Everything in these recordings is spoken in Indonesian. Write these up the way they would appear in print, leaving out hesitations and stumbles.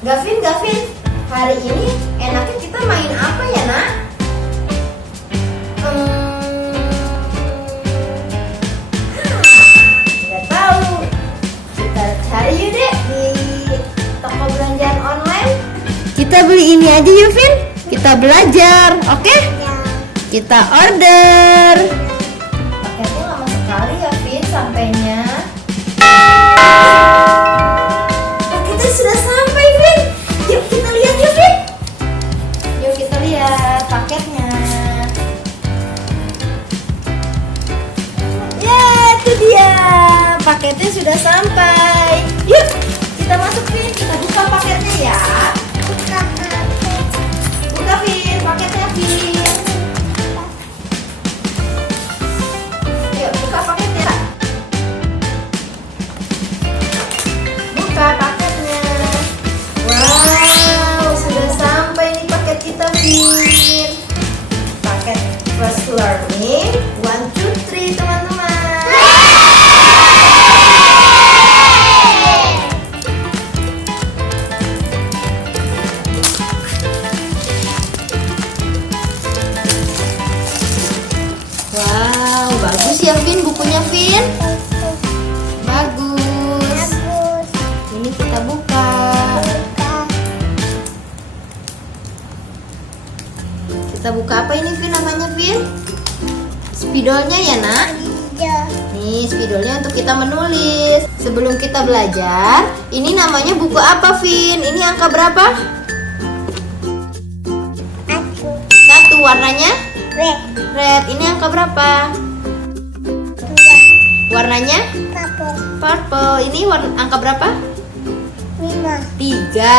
Gavin, hari ini enaknya kita main apa ya, Nak? Nggak tahu. Kita cari yuk deh di toko belanjaan online. Kita beli ini aja yuk, Vin. Kita belajar, oke? Ya. Kita order. Paketnya lama sekali ya, Vin, sampainya. Paketnya sudah sampai, Vin. Yuk kita lihat yuk, Vin. Yuk kita lihat paketnya. Ya, itu dia. Paketnya sudah sampai. Yuk, kita masuk, Vin. Kita buka paketnya ya. Buka, Vin, paketnya, Vin. Yuk, buka paketnya. Buka paketnya. Wow, sudah sampai nih paket kita, Vin. Paket First Learning 1, 2, 3, teman-teman. Wow, bagus ya, Vin, bukunya, Vin. Bagus. Ini kita buka. Kita buka apa ini, Vin, namanya, Vin? Spidolnya ya, Nak? Nih, spidolnya untuk kita menulis. Sebelum kita belajar, ini namanya buku apa, Vin? Ini angka berapa? 1, warnanya? Red. Ini angka berapa? Warnanya? Purple. Ini angka berapa? 3.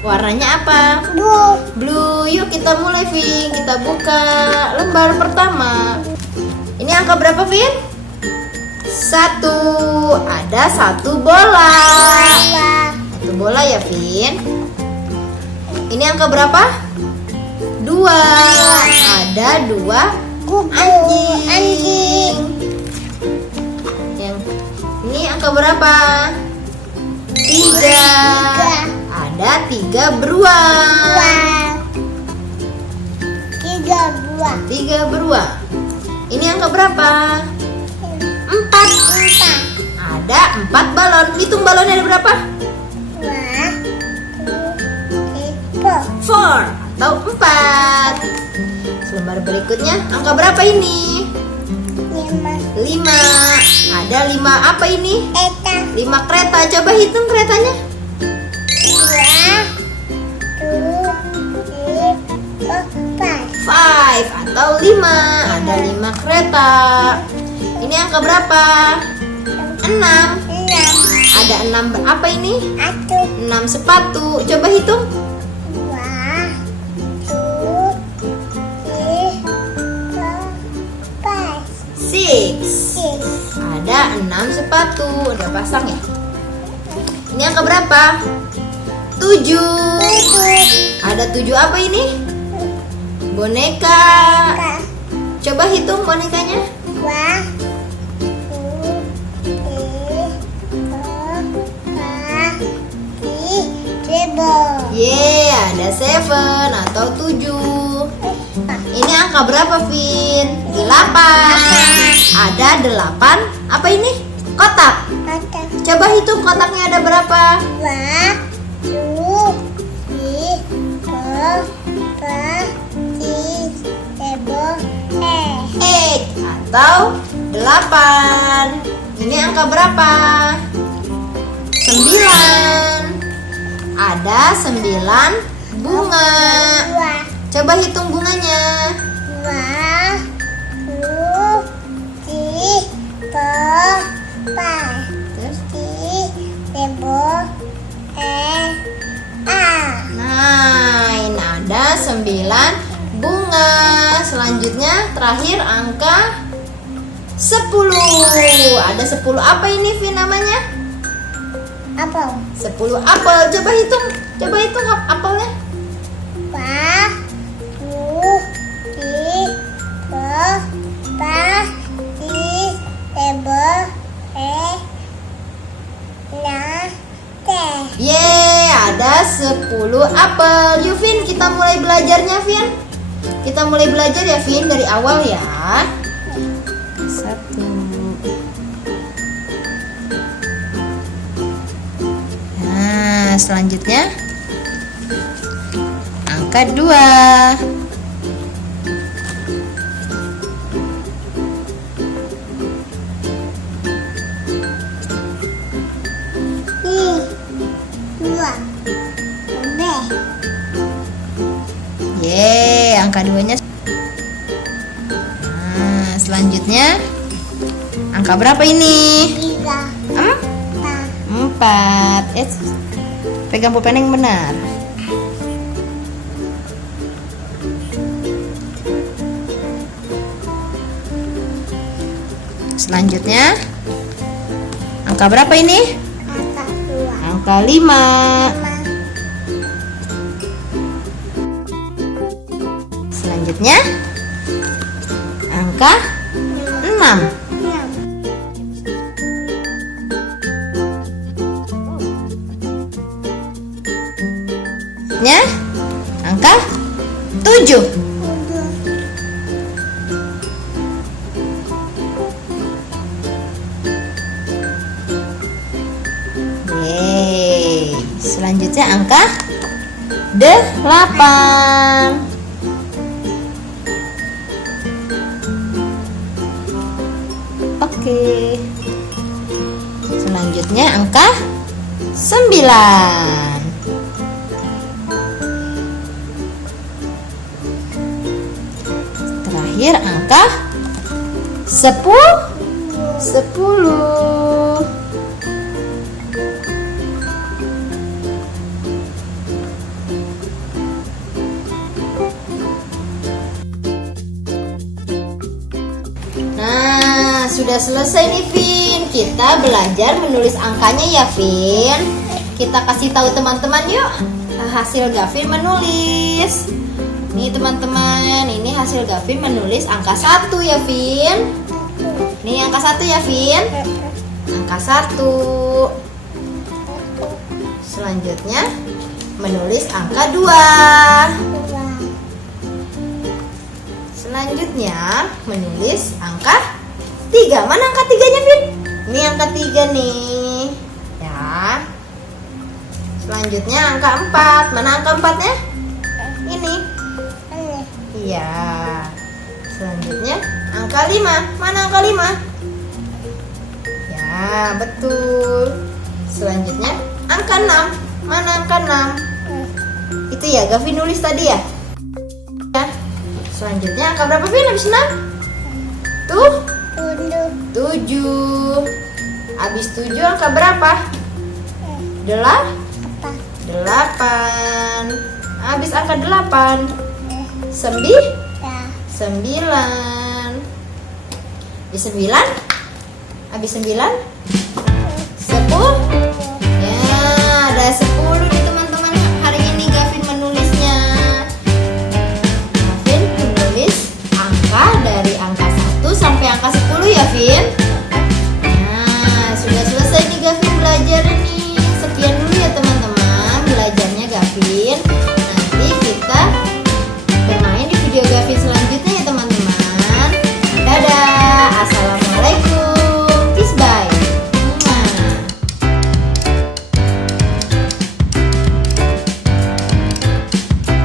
Warnanya apa? Blue. Yuk kita mulai, Vin. Kita buka lembar pertama. Ini angka berapa, Vin? 1. Ada 1 bola. 1 bola ya, Vin. Ini angka berapa? 2. Ada 2 anjing. Yang ini angka berapa? 3. Ada 3 beruang. 3 beruang. Ini angka berapa? 4. Ada 4 balon. Hitung balonnya ada berapa? 4 atau 4. Lembar berikutnya angka berapa ini? 5. Ada 5 apa ini? 5 kereta. Coba hitung keretanya. 5 atau 5. Ada 5 kereta. Ini angka berapa? 6. Ada 6 apa ini? 6 sepatu. Coba hitung. 6. Ada 6 sepatu. Udah pasang ya? Ini angka berapa? 7. Ada 7 apa ini? Boneka. Coba hitung bonekanya. 1, 2, 3, 4, 5, 6, 7. Ada 7 atau 7. Ini angka berapa, Vin? 8. Ada 8. Apa ini? Kotak. Coba hitung kotaknya ada berapa? 1, 2, 3, 4, 5, 6, 8 atau 8. Ini angka berapa? 9. Ada 9 bunga. Coba hitung bunganya. 2, 3, 4, Terus? 5, 6. Nah, ini ada 9 bunga. Selanjutnya terakhir angka 10. Ada 10 apa ini, Vin, namanya? Apel. 10 apel. Coba hitung apelnya. 1, 2, 3, 4, 5, 6, 7. 10 apel. Yuk Vin, kita mulai belajarnya Vin. Kita mulai belajar ya Vin, dari awal ya. 1. Nah, selanjutnya angka 2. Angka 2-nya. Nah, selanjutnya angka berapa ini? 4. Pegang pulpen yang benar. Selanjutnya angka berapa ini? Angka 5. Selanjutnya angka 6. Selanjutnya angka 7. Yeay. Selanjutnya angka 8. Oke. Selanjutnya angka 9. Terakhir angka 10. Nah, sudah selesai nih Vin. Kita belajar menulis angkanya ya Vin. Kita kasih tahu teman-teman yuk hasil Gavin menulis. Nih teman-teman, ini hasil Gavin menulis angka 1 ya Vin. Nih angka 1 ya Vin. Angka 1. Selanjutnya menulis angka 2. Selanjutnya menulis angka 3. Mana angka 3-nya Vin? Ini angka 3 nih. Ya. Selanjutnya angka 4. Mana angka 4-nya? Ini. Iya. Selanjutnya angka 5. Mana angka 5? Ya, betul. Selanjutnya angka 6. Mana angka 6? Itu ya Gavin nulis tadi ya? Ya. Selanjutnya angka berapa Vin habis 6? Tuh 7. Habis 7 angka berapa? 8. Habis angka 8 9. Habis 9? Habis 9